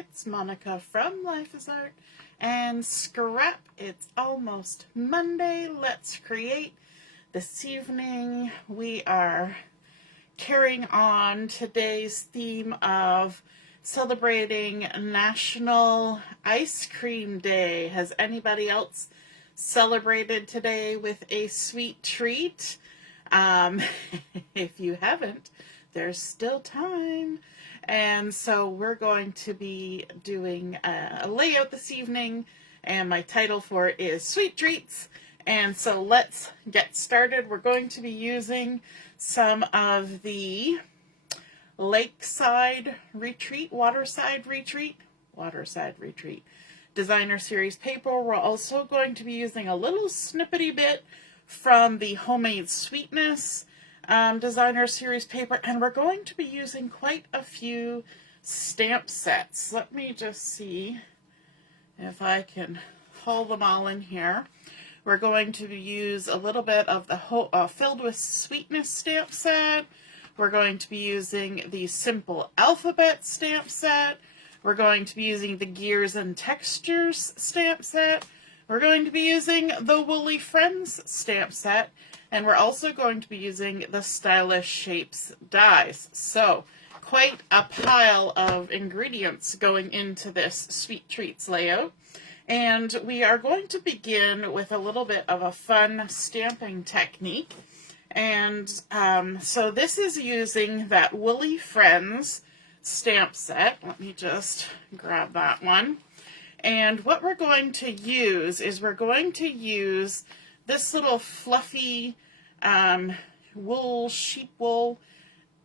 it's Monica from Life is Art and Scrap. It's almost Monday. Let's create. This evening we are carrying on today's theme of celebrating National Ice Cream Day. Has anybody else celebrated today with a sweet treat? If you haven't, there's still time. And so we're going to be doing a layout this evening, and my title for it is Sweet Treats. And so let's get started. We're going to be using some of the Waterside Retreat Designer Series paper. We're also going to be using a little snippety bit from the Homemade Sweetness Designer Series paper, and we're going to be using quite a few stamp sets. Let me just see if I can haul them all in here. We're going to use a little bit of the Filled with Sweetness stamp set. We're going to be using the Simple Alphabet stamp set. We're going to be using the Gears and Textures stamp set. We're going to be using the Woolly Friends stamp set. And we're also going to be using the Stylish Shapes dies. So, quite a pile of ingredients going into this Sweet Treats layout. And we are going to begin with a little bit of a fun stamping technique. And so this is using that Woolly Friends stamp set. Let me just grab that one. And what we're going to use is we're going to use this little fluffy sheep wool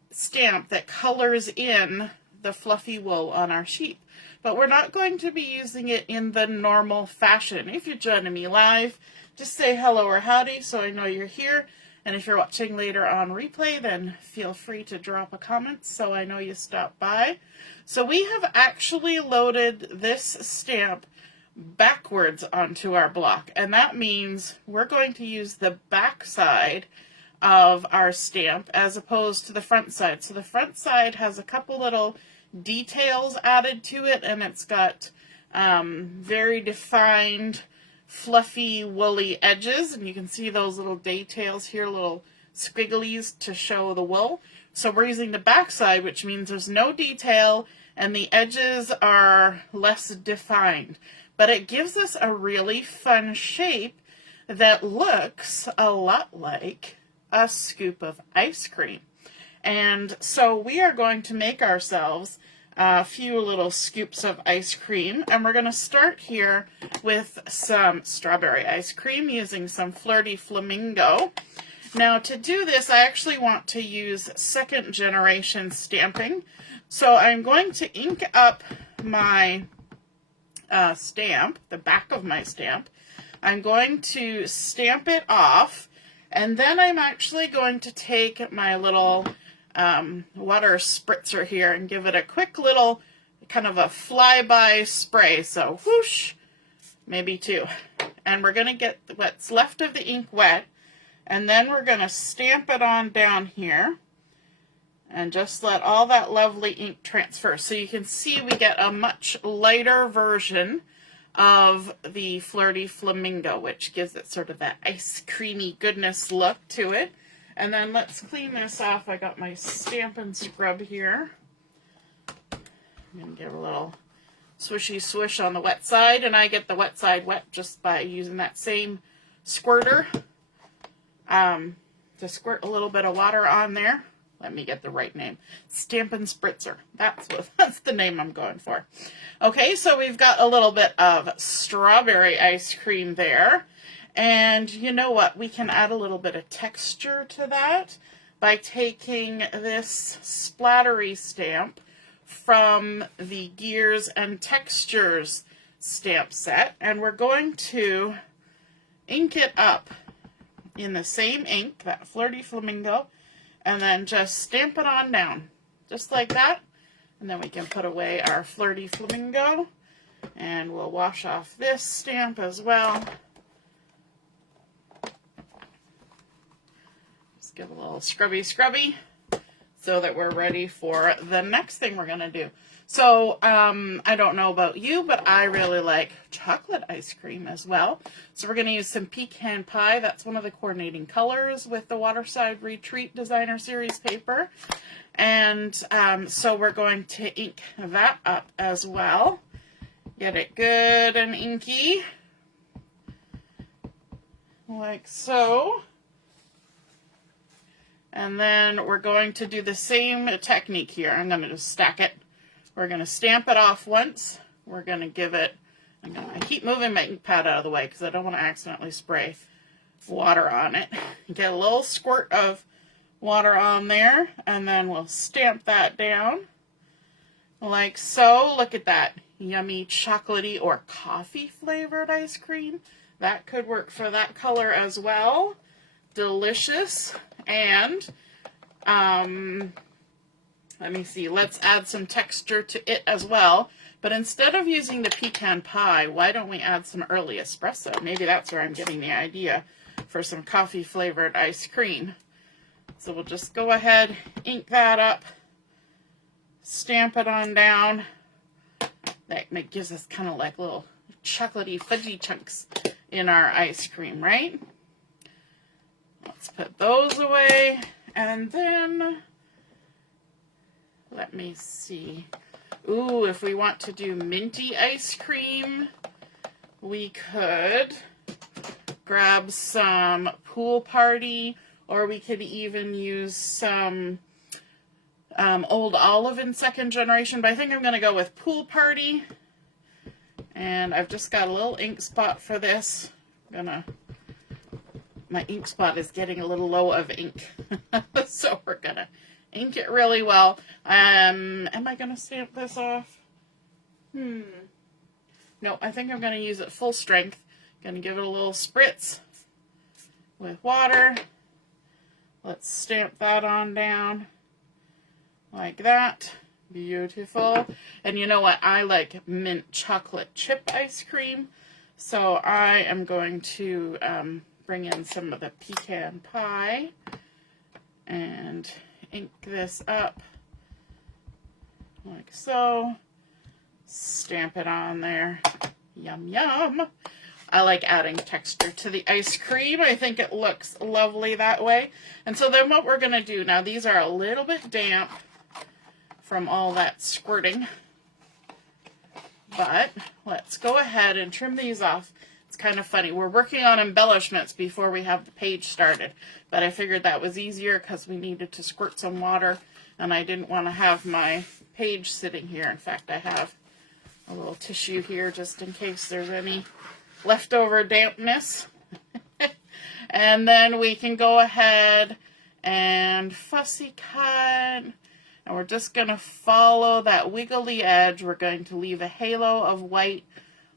stamp that colors in the fluffy wool on our sheep. But we're not going to be using it in the normal fashion. If you're joining me live, just say hello or howdy so I know you're here. And if you're watching later on replay, then feel free to drop a comment so I know you stopped by. So we have actually loaded this stamp backwards onto our block, and that means we're going to use the back side of our stamp as opposed to the front side. So the front side has a couple little details added to it, and it's got very defined fluffy woolly edges, and you can see those little details here, little squigglies to show the wool. So we're using the back side, which means there's no detail and the edges are less defined. But it gives us a really fun shape that looks a lot like a scoop of ice cream. And so we are going to make ourselves a few little scoops of ice cream. And we're going to start here with some strawberry ice cream using some Flirty Flamingo. Now to do this, I actually want to use second generation stamping. So I'm going to ink up my stamp, the back of my stamp. I'm going to stamp it off, and then I'm actually going to take my little water spritzer here and give it a quick little kind of a flyby spray. So whoosh, maybe two. And we're going to get what's left of the ink wet, and then we're going to stamp it on down here and just let all that lovely ink transfer. So you can see we get a much lighter version of the Flirty Flamingo, which gives it sort of that ice creamy goodness look to it. And then let's clean this off. I got my Stampin' scrub here. I'm going to give a little swishy swish on the wet side, and I get the wet side wet just by using that same squirter to squirt a little bit of water on there. Let me get the right name. Stampin' Spritzer. That's the name I'm going for. Okay, so we've got a little bit of strawberry ice cream there. And you know what? We can add a little bit of texture to that by taking this splattery stamp from the Gears and Textures stamp set. And we're going to ink it up in the same ink, that Flirty Flamingo, and then just stamp it on down, just like that. And then we can put away our Flirty Flamingo, and we'll wash off this stamp as well. Just give a little scrubby. so that we're ready for the next thing we're going to do. So I don't know about you, but I really like chocolate ice cream as well. So we're going to use some Pecan Pie. That's one of the coordinating colors with the Waterside Retreat Designer Series paper. And so we're going to ink that up as well. Get it good and inky. Like so. And then we're going to do the same technique here. I'm going to just stack it. We're going to stamp it off once. We're going to give it, I keep moving my ink pad out of the way because I don't want to accidentally spray water on it. Get a little squirt of water on there, and then we'll stamp that down like so. Look at that. Yummy chocolatey or coffee flavored ice cream. That could work for that color as well. Delicious. And let me see, let's add some texture to it as well. But instead of using the Pecan Pie, why don't we add some early espresso? Maybe that's where I'm getting the idea for some coffee flavored ice cream. So we'll just go ahead, ink that up, stamp it on down. That gives us kind of like little chocolatey fudgy chunks in our ice cream, right? Let's put those away, and then let me see. Ooh, if we want to do minty ice cream, we could grab some Pool Party, or we could even use some Old Olive in second generation, but I think I'm going to go with Pool Party. And I've just got a little ink spot for this. My ink spot is getting a little low of ink, so we're going to ink it really well. Am I going to stamp this off? No, I think I'm going to use it full strength. Going to give it a little spritz with water. Let's stamp that on down like that. Beautiful. And you know what? I like mint chocolate chip ice cream, so I am going to bring in some of the Pecan Pie and ink this up like so. Stamp it on there. Yum, yum. I like adding texture to the ice cream. I think it looks lovely that way. And so then what we're going to do, now these are a little bit damp from all that squirting, but let's go ahead and trim these off. It's kind of funny. We're working on embellishments before we have the page started, but I figured that was easier because we needed to squirt some water, and I didn't want to have my page sitting here. In fact, I have a little tissue here just in case there's any leftover dampness. And then we can go ahead and fussy cut. And we're just going to follow that wiggly edge. We're going to leave a halo of white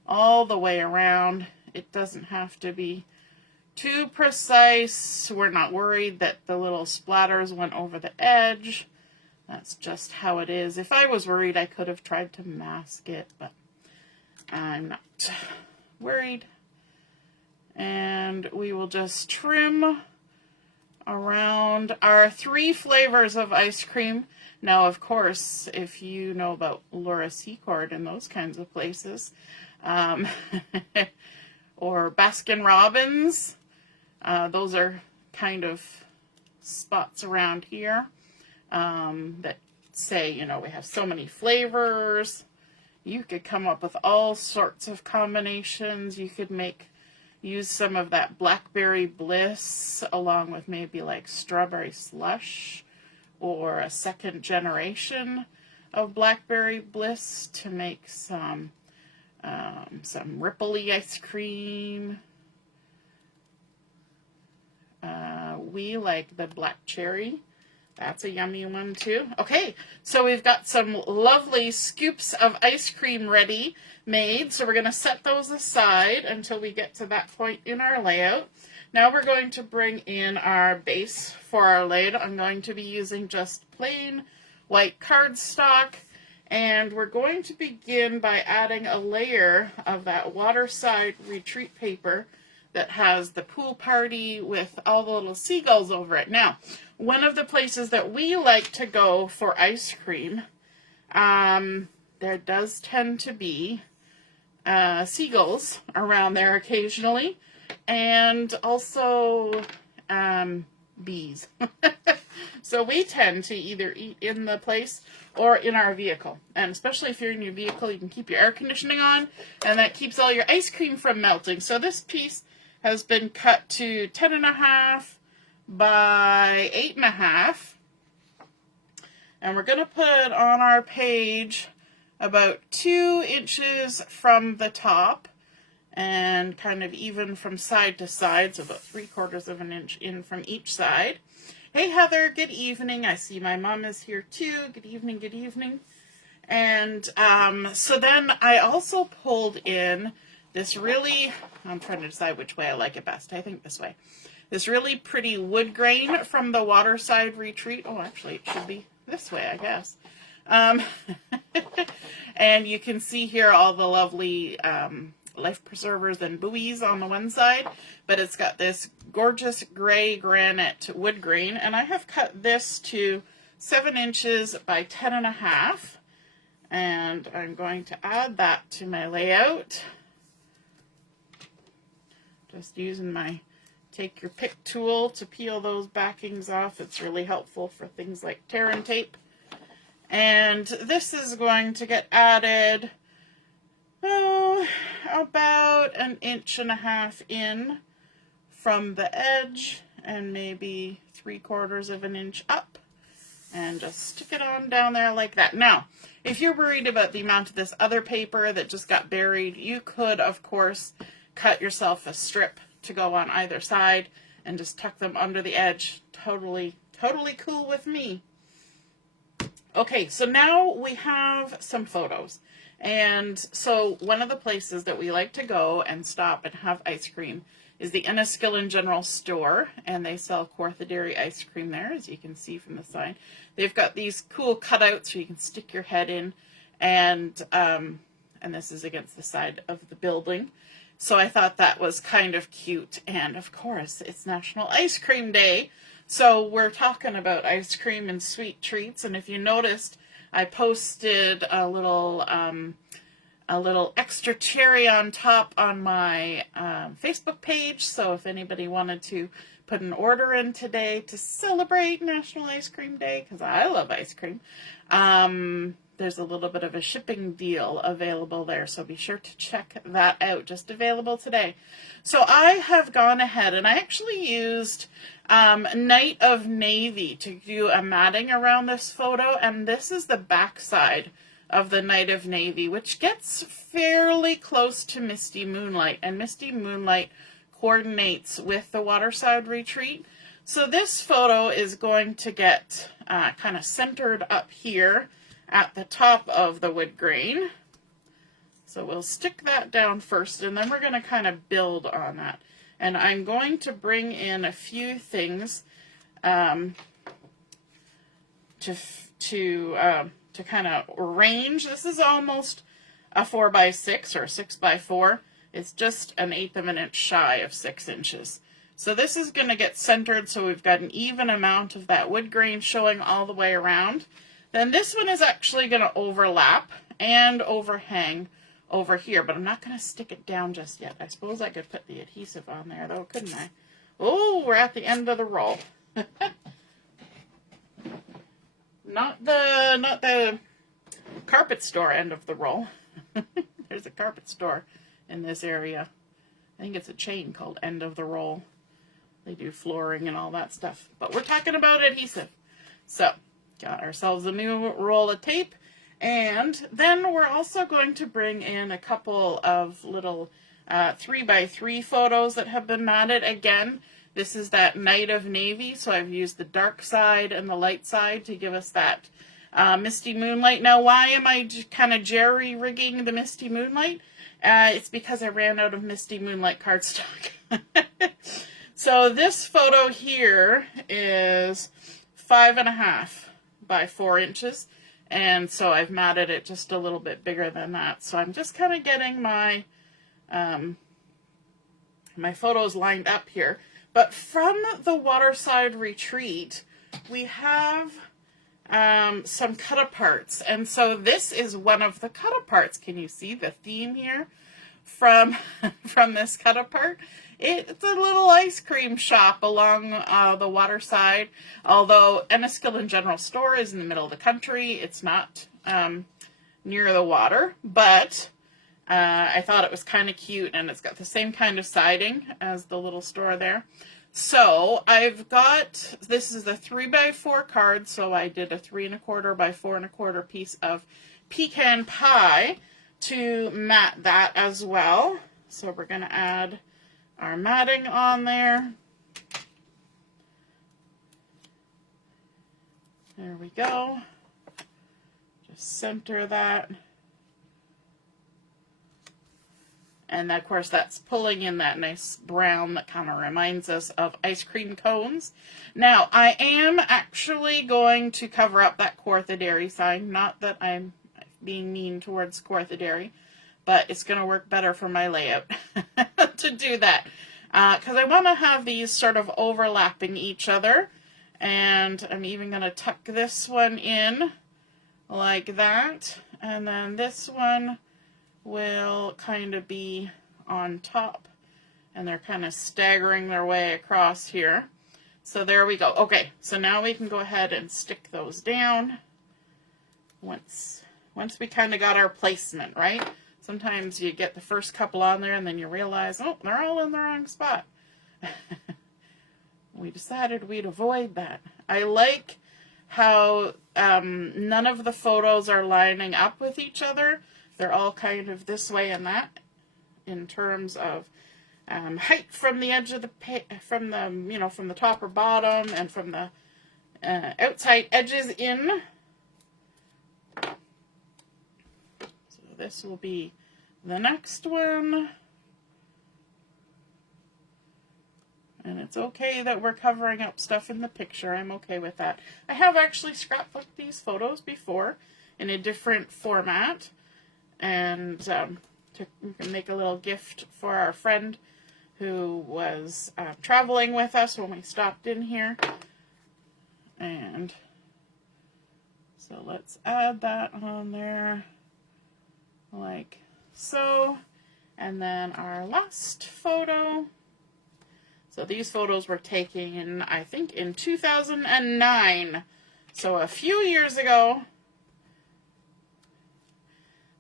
all the way around. It doesn't have to be too precise. We're not worried that the little splatters went over the edge. That's just how it is. If I was worried, I could have tried to mask it, but I'm not worried. And we will just trim around our 3 flavors of ice cream. Now, of course, if you know about Laura Secord and those kinds of places, or Baskin Robbins, those are kind of spots around here that say, you know, we have so many flavors. You could come up with all sorts of combinations. You could use some of that blackberry bliss along with maybe like strawberry slush or a second generation of blackberry bliss to make some ripply ice cream. We like the black cherry. That's a yummy one too. Okay, so we've got some lovely scoops of ice cream made. So we're going to set those aside until we get to that point in our layout. Now we're going to bring in our base for our lid. I'm going to be using just plain white cardstock. And we're going to begin by adding a layer of that Waterside Retreat paper that has the Pool Party with all the little seagulls over it. Now, one of the places that we like to go for ice cream, there does tend to be seagulls around there occasionally, and also bees. So we tend to either eat in the place or in our vehicle. And especially if you're in your vehicle, you can keep your air conditioning on, and that keeps all your ice cream from melting. So this piece has been cut to 10.5 by 8.5. And we're going to put on our page about 2 inches from the top and kind of even from side to side, so about 3/4 of an inch in from each side. Hey Heather, good evening. I see my mom is here too. Good evening, good evening. And so then I also pulled in this really, I'm trying to decide which way I like it best. I think this way. This really pretty wood grain from the Waterside Retreat. Oh, actually it should be this way, I guess. And you can see here all the lovely life preservers and buoys on the one side, but it's got this gorgeous gray granite wood grain, and I have cut this to 7 inches by 10.5, and I'm going to add that to my layout. Just using my take your pick tool to peel those backings off. It's really helpful for things like tear and tape. And this is going to get added about 1.5 inches in from the edge, and maybe 3/4 of an inch up, and just stick it on down there like that. Now, if you're worried about the amount of this other paper that just got buried, you could, of course, cut yourself a strip to go on either side and just tuck them under the edge. Totally cool with me. Okay, so now we have some photos. And so one of the places that we like to go and stop and have ice cream is the Enniskillen General Store, and they sell Kawartha Dairy ice cream there, as you can see from the sign. They've got these cool cutouts so you can stick your head in, and this is against the side of the building. So I thought that was kind of cute, and of course it's National Ice Cream Day, so we're talking about ice cream and sweet treats. And if you noticed, I posted a little extra cherry on top on my Facebook page. So if anybody wanted to put an order in today to celebrate National Ice Cream Day, because I love ice cream, there's a little bit of a shipping deal available there. So be sure to check that out. Just available today. So I have gone ahead and I actually used Night of Navy to do a matting around this photo, and this is the back side of the Night of Navy, which gets fairly close to Misty Moonlight, and Misty Moonlight coordinates with the Waterside Retreat. So this photo is going to get kind of centered up here at the top of the wood grain. So we'll stick that down first, and then we're going to kind of build on that. And I'm going to bring in a few things to kind of arrange. This is almost a 4x6 or 6x4. It's just 1/8 of an inch shy of 6 inches. So this is going to get centered so we've got an even amount of that wood grain showing all the way around. Then this one is actually going to overlap and overhang over here, but I'm not going to stick it down just yet. I suppose I could put the adhesive on there though, couldn't I? Oh, we're at the end of the roll. Not the carpet store end of the roll. There's a carpet store in this area. I think it's a chain called End of the Roll. They do flooring and all that stuff. But we're talking about adhesive. So, got ourselves a new roll of tape. And then we're also going to bring in a couple of little 3x3 photos that have been matted. Again, this is that Night of Navy, so I've used the dark side and the light side to give us that Misty Moonlight. Now, why am I kind of jerry-rigging the Misty Moonlight? It's because I ran out of Misty Moonlight cardstock. So this photo here is 5.5 by 4 inches. And so I've matted it just a little bit bigger than that. So I'm just kind of getting my my photos lined up here. But from the Waterside Retreat, we have some cut-aparts. And so this is one of the cut-aparts. Can you see the theme here from this cut-apart? It's a little ice cream shop along the waterside. Although Enniskillen General Store is in the middle of the country, it's not near the water. But I thought it was kind of cute, and it's got the same kind of siding as the little store there. So I've got, this is a 3x4 card, so I did a 3 1/4 by 4 1/4 piece of Pecan Pie to mat that as well. So we're going to add our matting on there. There we go. Just center that. And of course that's pulling in that nice brown that kind of reminds us of ice cream cones. Now I am actually going to cover up that Kawartha Dairy sign. Not that I'm being mean towards Kawartha Dairy, but it's going to work better for my layout to do that. Because I want to have these sort of overlapping each other. And I'm even going to tuck this one in like that. And then this one will kind of be on top, and they're kind of staggering their way across here. So there we go. Okay, so now we can go ahead and stick those down once we kind of got our placement, right? Sometimes you get the first couple on there and then you realize, oh, they're all in the wrong spot. We decided we'd avoid that. I like how none of the photos are lining up with each other. They're all kind of this way and that in terms of height from the edge of the from the top or bottom, and from the outside edges in. So this will be the next one. And it's okay that we're covering up stuff in the picture. I'm okay with that. I have actually scrapbooked these photos before in a different format. And to make a little gift for our friend who was traveling with us when we stopped in here. And so let's add that on there like so. And then our last photo. So these photos were taken, I think, in 2009. So a few years ago.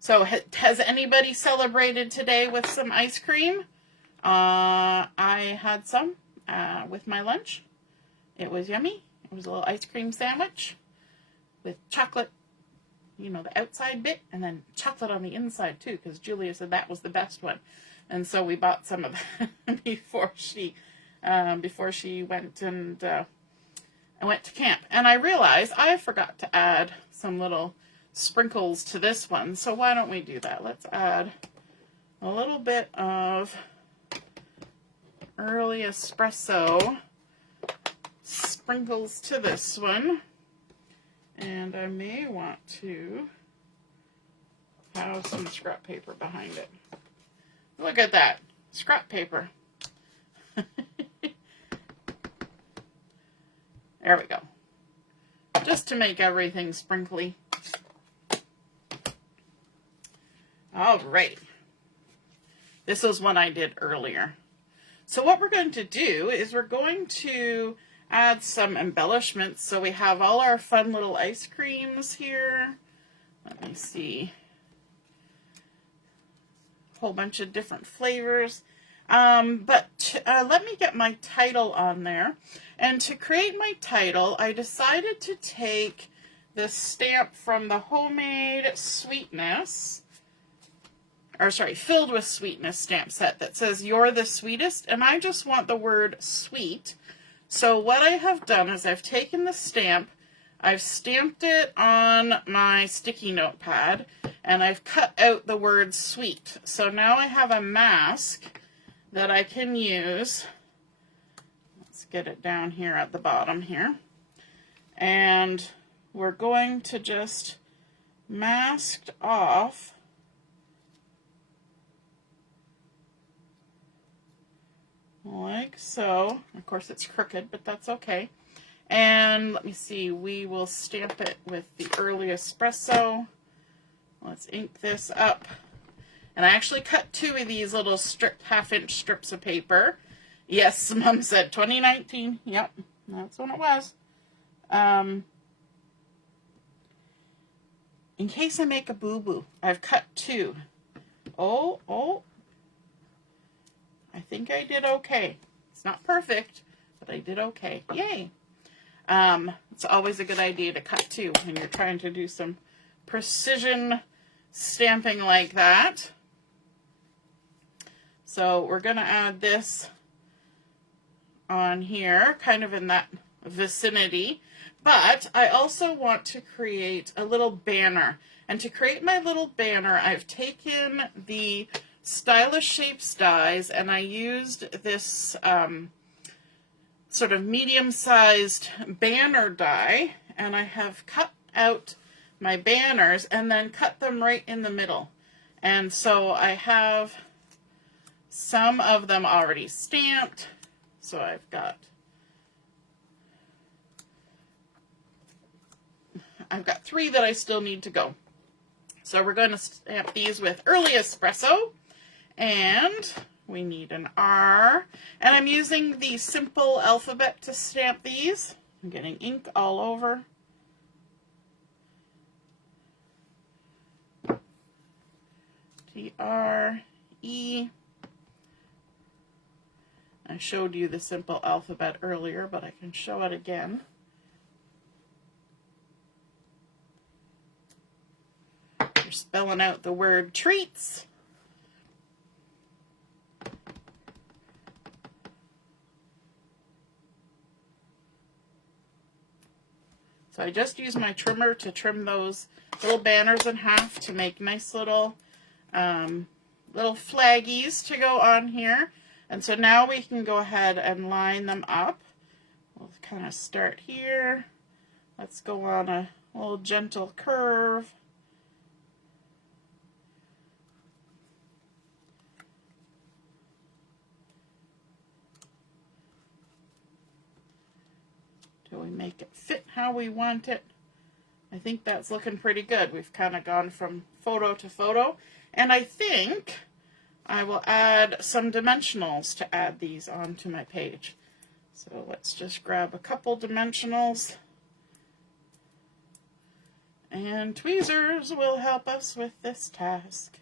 So has anybody celebrated today with some ice cream? I had some with my lunch. It was yummy. It was a little ice cream sandwich with chocolate, you know, the outside bit, and then chocolate on the inside too, because Julia said that was the best one. And so we bought some of that before she went and went to camp. And I realized I forgot to add some little sprinkles to this one, so why don't we do that? Let's add a little bit of early espresso sprinkles to this one, and I may want to have some scrap paper behind it. Look at that, scrap paper. There we go, just to make everything sprinkly. All right. This was one I did earlier. So what we're going to do is we're going to add some embellishments. So we have all our fun little ice creams here. Let me see. A whole bunch of different flavors. But let me get my title on there. And to create my title, I decided to take the stamp from the Homemade Sweetness, Filled with Sweetness stamp set that says "You're the Sweetest," and I just want the word sweet. So what I have done is I've taken the stamp, I've stamped it on my sticky notepad, and I've cut out the word sweet. So now I have a mask that I can use. Let's get it down here at the bottom here. And we're going to just mask off like so. Of course it's crooked, but that's okay. And let me see, we will stamp it with the early espresso. Let's ink this up. And I actually cut 2 of these little half-inch strips of paper. Yes, Mom said 2019. Yep, that's when it was. In case I make a boo-boo, I've cut 2. Oh. I think I did okay. It's not perfect, but I did okay. Yay. It's always a good idea to cut 2 when you're trying to do some precision stamping like that. So we're going to add this on here, kind of in that vicinity. But I also want to create a little banner. And to create my little banner, I've taken the Stylish Shapes dies, and I used this sort of medium-sized banner die, and I have cut out my banners and then cut them right in the middle. And so I have some of them already stamped. So I've got 3 that I still need to go. So we're going to stamp these with early espresso, and we need an R, and I'm using the simple alphabet to stamp these. I'm getting ink all over. T-R-E. I showed you the simple alphabet earlier, but I can show it again. You're spelling out the word treats. So I just use my trimmer to trim those little banners in half to make nice little flaggies to go on here. And so now we can go ahead and line them up. We'll kind of start here. Let's go on a little gentle curve. Till we make it fit how we want it. I think that's looking pretty good. We've kind of gone from photo to photo. And I think I will add some dimensionals to add these onto my page. So let's just grab a couple dimensionals. And tweezers will help us with this task.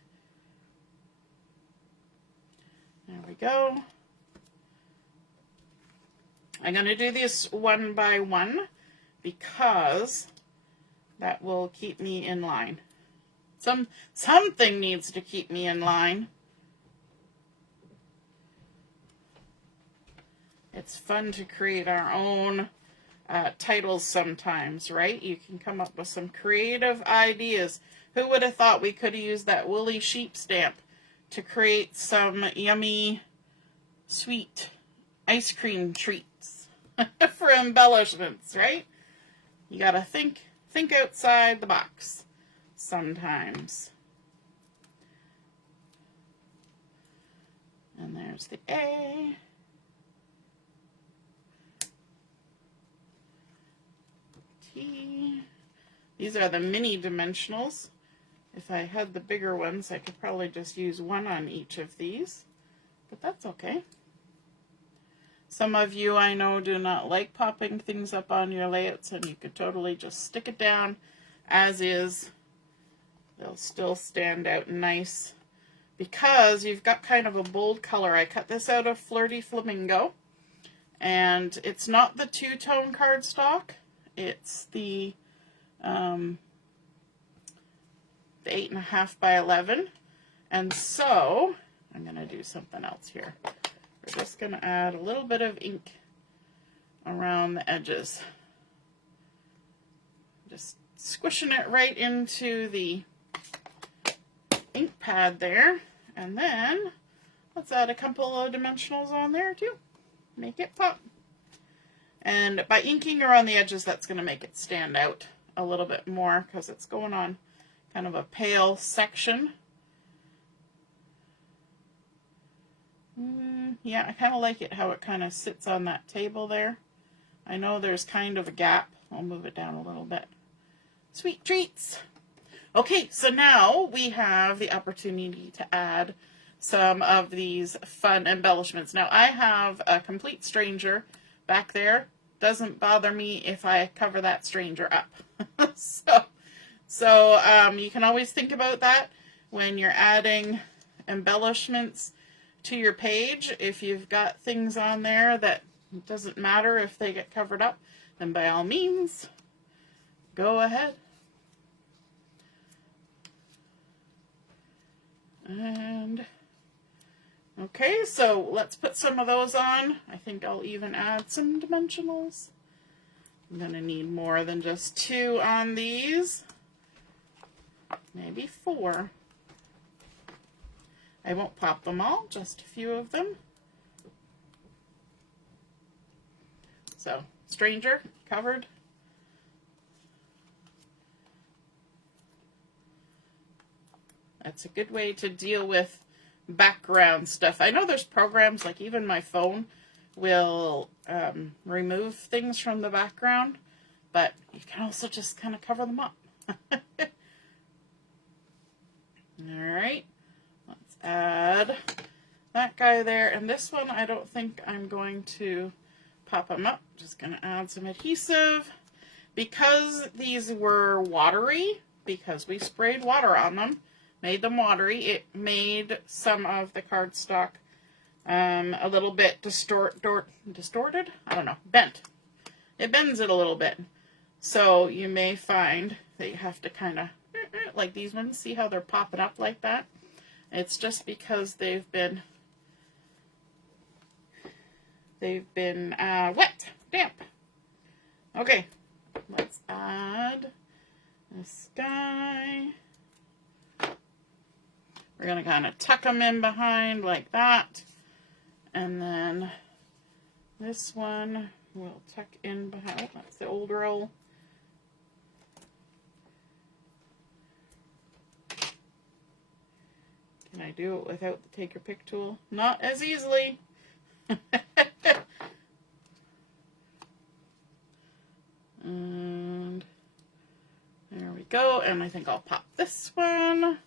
There we go. I'm going to do this one by one because that will keep me in line. Something needs to keep me in line. It's fun to create our own titles sometimes, right? You can come up with some creative ideas. Who would have thought we could have used that woolly sheep stamp to create some yummy, sweet ice cream treats for embellishments, right? You gotta think outside the box sometimes. And there's the A. T. These are the mini dimensionals. If I had the bigger ones, I could probably just use one on each of these, but that's okay. Some of you I know do not like popping things up on your layouts, and you could totally just stick it down as is. They'll still stand out nice because you've got kind of a bold color. I cut this out of Flirty Flamingo, and it's not the two-tone cardstock. It's the 8.5 by 11, and so I'm going to do something else here. We're just going to add a little bit of ink around the edges. Just squishing it right into the ink pad there, and then let's add a couple of dimensionals on there too. Make it pop. And by inking around the edges, that's going to make it stand out a little bit more because it's going on kind of a pale section. Yeah, I kind of like it how it kind of sits on that table there. I know there's kind of a gap. I'll move it down a little bit. Sweet treats. Okay, so now we have the opportunity to add some of these fun embellishments. Now I have a complete stranger back there. Doesn't bother me if I cover that stranger up. So you can always think about that when you're adding embellishments to your page. If you've got things on there that it doesn't matter if they get covered up, then by all means, go ahead. And okay, so let's put some of those on. I think I'll even add some dimensionals. I'm going to need more than just 2 on these. Maybe 4. I won't pop them all, just a few of them. So, stranger, covered. That's a good way to deal with background stuff. I know there's programs, like even my phone will remove things from the background, but you can also just kind of cover them up. Alright, let's add that guy there, and this one I don't think I'm going to pop them up. Just going to add some adhesive. Because these were watery, because we sprayed water on them, made them watery, it made some of the cardstock a little bit distorted? I don't know, bent. It bends it a little bit. So you may find that you have to kind of, like these ones, see how they're popping up like that? It's just because they've been wet, damp. Okay, let's add this guy. We're going to kind of tuck them in behind like that. And then this one we'll tuck in behind. Oh, that's the old roll. Can I do it without the take your pick tool? Not as easily. And there we go. And I think I'll pop this one.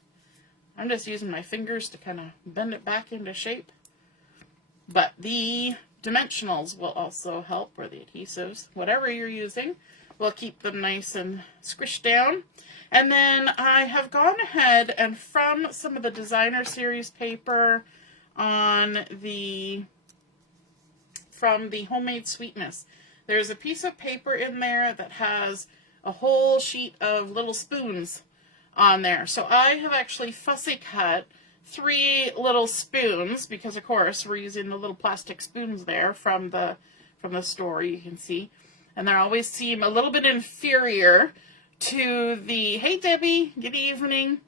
I'm just using my fingers to kind of bend it back into shape. But the dimensionals will also help, or the adhesives, whatever you're using, will keep them nice and squished down. And then I have gone ahead and from some of the designer series paper on from the Homemade Sweetness, there's a piece of paper in there that has a whole sheet of little spoons on there. So I have actually fussy cut 3 little spoons, because of course we're using the little plastic spoons there from the store, you can see. And they always seem a little bit inferior to the, hey Debbie, good evening,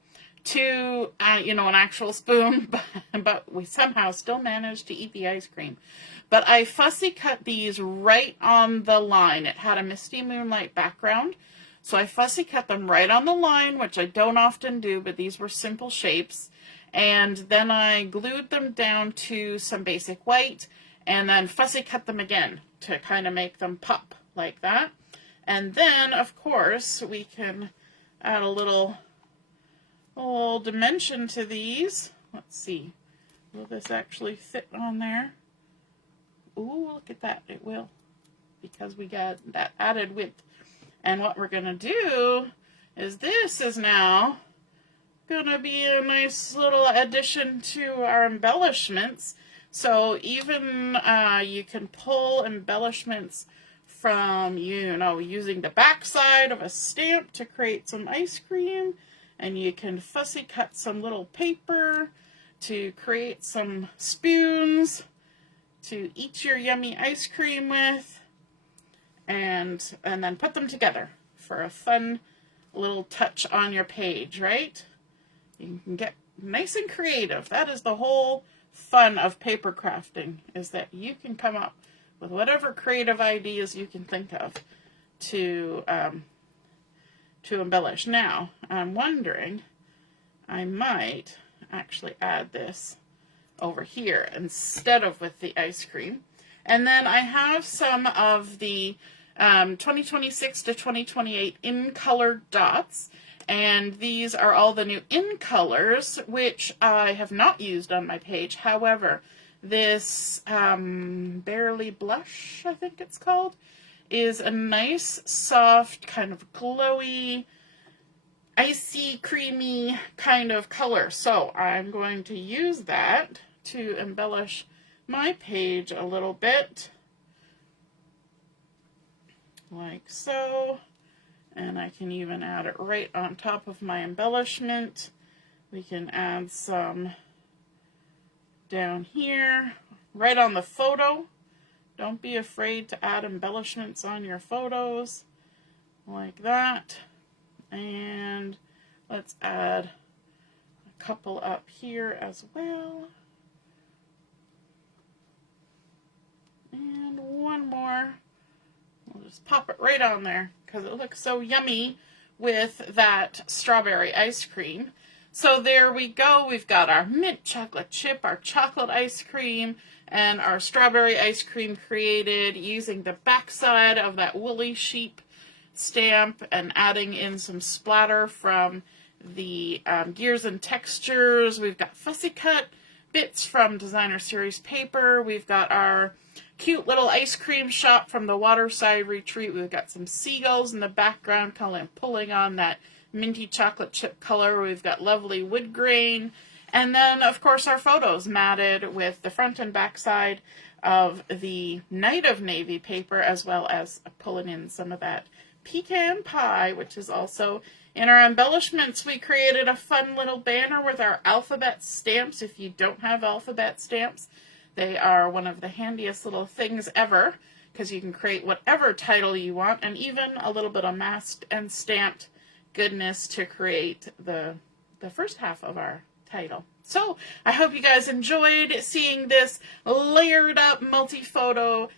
to, an actual spoon, but we somehow still managed to eat the ice cream. But I fussy cut these right on the line. It had a Misty Moonlight background, so I fussy cut them right on the line, which I don't often do, but these were simple shapes. And then I glued them down to some basic white, and then fussy cut them again to kind of make them pop like that. And then, of course, we can add a little dimension to these. Let's see. Will this actually fit on there? Ooh, look at that. It will, because we got that added width. And what we're going to do is this is now going to be a nice little addition to our embellishments. So even you can pull embellishments from, using the back side of a stamp to create some ice cream. And you can fussy cut some little paper to create some spoons to eat your yummy ice cream with. And then put them together for a fun little touch on your page, right? You can get nice and creative. That is the whole fun of paper crafting, is that you can come up with whatever creative ideas you can think of to embellish. Now, I'm wondering, I might actually add this over here instead of with the ice cream. And then I have some of the 2026 to 2028 in color dots. And these are all the new in colors, which I have not used on my page. However, this Barely Blush, I think it's called, is a nice, soft, kind of glowy, icy, creamy kind of color. So I'm going to use that to embellish my page a little bit, like so. And I can even add it right on top of my embellishment. We can add some down here, right on the photo. Don't be afraid to add embellishments on your photos, like that. And let's add a couple up here as well. And one more. We'll just pop it right on there because it looks so yummy with that strawberry ice cream. So there we go. We've got our mint chocolate chip, our chocolate ice cream, and our strawberry ice cream created using the backside of that woolly sheep stamp and adding in some splatter from the Gears and Textures. We've got fussy cut bits from Designer Series paper. We've got our cute little ice cream shop from the Waterside Retreat. We've got some seagulls in the background kind of pulling on that minty chocolate chip color. We've got lovely wood grain. And then, of course, our photos matted with the front and back side of the Night of Navy paper, as well as pulling in some of that Pecan Pie, which is also in our embellishments. We created a fun little banner with our alphabet stamps. If you don't have alphabet stamps, they are one of the handiest little things ever, because you can create whatever title you want, and even a little bit of masked and stamped goodness to create the first half of our title. So I hope you guys enjoyed seeing this layered up multi-photo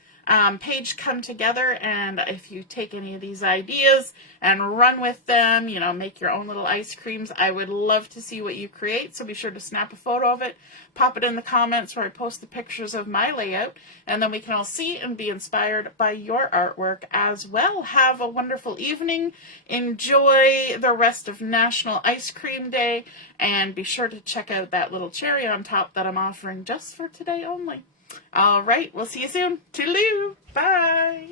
page come together. And if you take any of these ideas and run with them, you know, make your own little ice creams, I would love to see what you create. So be sure to snap a photo of it, pop it in the comments where I post the pictures of my layout, and then we can all see and be inspired by your artwork as well. Have a wonderful evening. Enjoy the rest of National Ice Cream Day, and be sure to check out that little cherry on top that I'm offering just for today only. All right, we'll see you soon. Toodaloo. Bye.